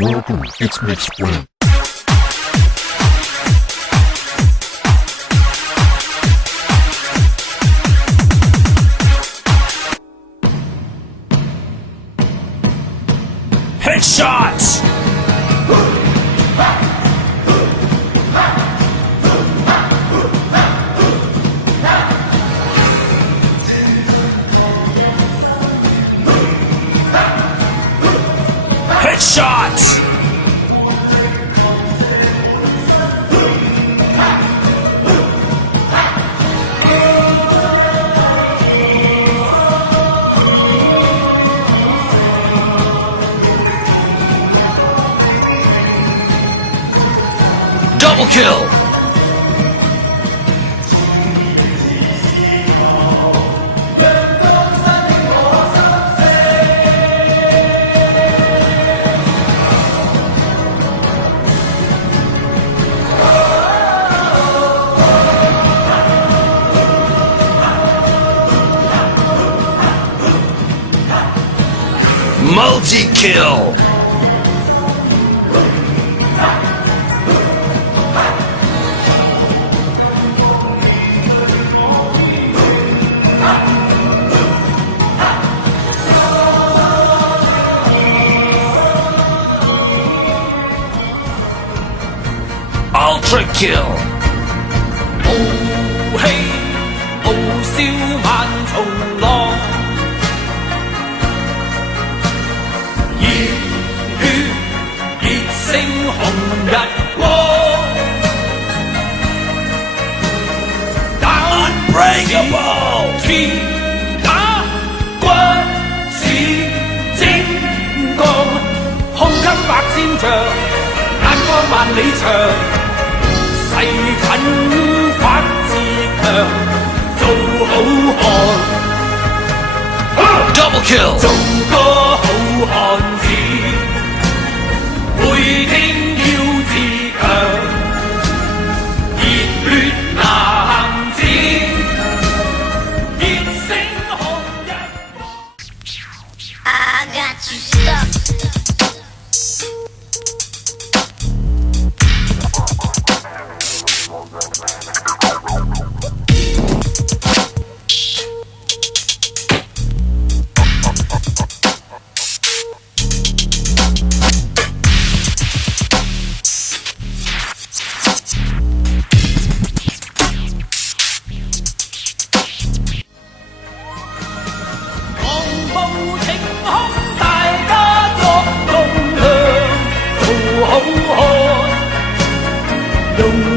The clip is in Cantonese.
Welcome, it's Mixed Brain. Headshots! Headshots! Double kill! Multi-kill! Ultra kill! 傲氣傲笑萬重浪，熱血熱勝紅日光，Unbreakable! 鐵打骨似精鋼，胸襟百千丈，眼光萬里長。誓奮發自強，做好漢。Double kill! 做個好漢子，每天要自強，熱血男子，熱勝紅日光。I got you stuck. Hãy subscribe cho kênh Ghiền Mì Gõ để không bỏ lỡ